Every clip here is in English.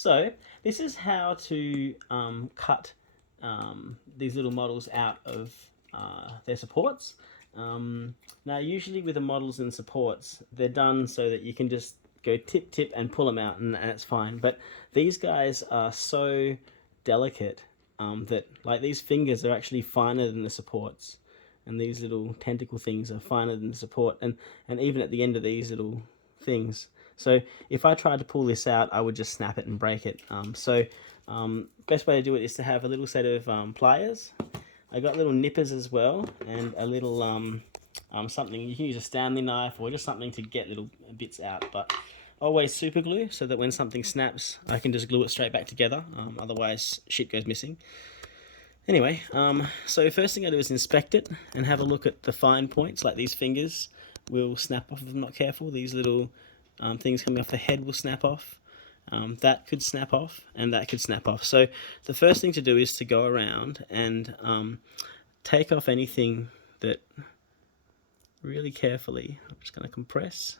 So this is how to cut these little models out of their supports. Now, usually with the models and supports, they're done so that you can just go tip tip and pull them out, and it's fine. But these guys are so delicate that, like, these fingers are actually finer than the supports, and these little tentacle things are finer than the support, and even at the end of these little things. So if I tried to pull this out, I would just snap it and break it. Best way to do it is to have a little set of pliers. I got little nippers as well, and a little something. You can use a Stanley knife or just something to get little bits out, but always super glue so that when something snaps, I can just glue it straight back together. Otherwise, shit goes missing. Anyway, so first thing I do is inspect it and have a look at the fine points, like these fingers will snap off if I'm not careful. These little things coming off the head will snap off. That could snap off, and that could snap off. So the first thing to do is to go around and take off anything that really carefully. I'm just going to compress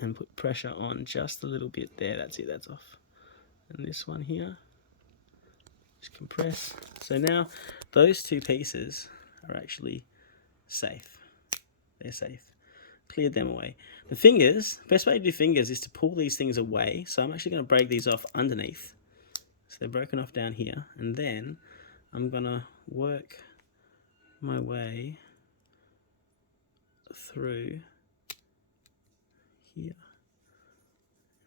and put pressure on just a little bit there. That's it, that's off. And this one here, just compress. So now those two pieces are actually safe. They're safe. Cleared them away. The fingers, best way to do fingers is to pull these things away. So I'm actually going to break these off underneath. So they're broken off down here. And then I'm going to work my way through here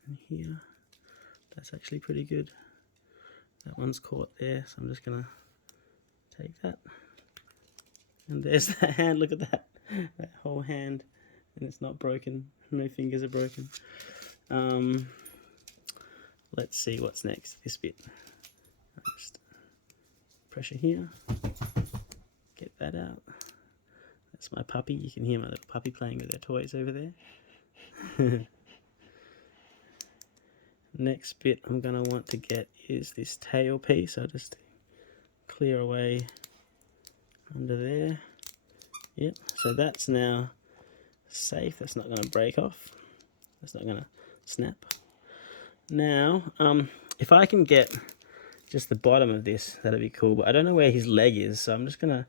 and here. That's actually pretty good. That one's caught there, so I'm just going to take that. And there's the hand. Look at that. That whole hand. And it's not broken. No fingers are broken. Let's see what's next. This bit. Just pressure here. Get that out. That's my puppy. You can hear my little puppy playing with their toys over there. Next bit I'm going to want to get is this tail piece. I'll just clear away under there. Yep, so that's now safe. That's not going to break off. That's not going to snap. Now, if I can get just the bottom of this, that'd be cool. But I don't know where his leg is, so I'm just going to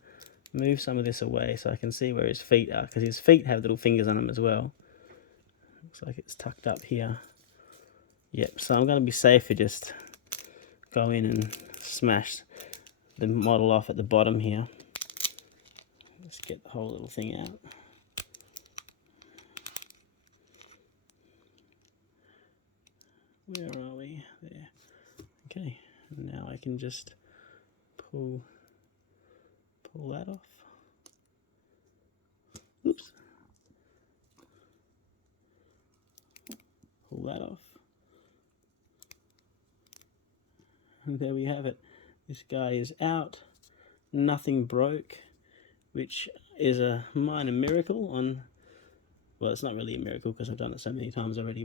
move some of this away so I can see where his feet are, because his feet have little fingers on them as well. Looks like it's tucked up here. Yep, so I'm going to be safe to just go in and smash the model off at the bottom here. Let's get the whole little thing out. Where are we? There. Okay, now I can just pull that off. Oops. Pull that off. And there we have it. This guy is out. Nothing broke, which is a minor miracle on... Well, it's not really a miracle because I've done it so many times already,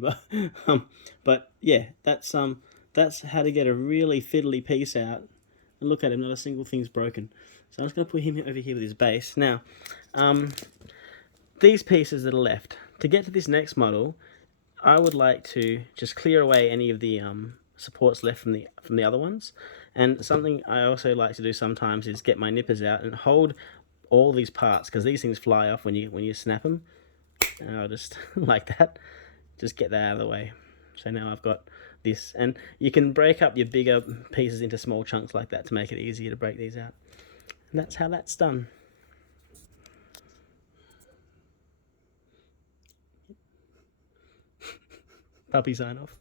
but yeah, that's how to get a really fiddly piece out. And look at him, not a single thing's broken. So I'm just going to put him over here with his base. Now, these pieces that are left, to get to this next model, I would like to just clear away any of the supports left from the other ones. And something I also like to do sometimes is get my nippers out and hold all these parts, because these things fly off when you snap them. And I'll just like that, just get that out of the way. So now I've got this, and you can break up your bigger pieces into small chunks like that to make it easier to break these out. And that's how that's done. Puppy sign off.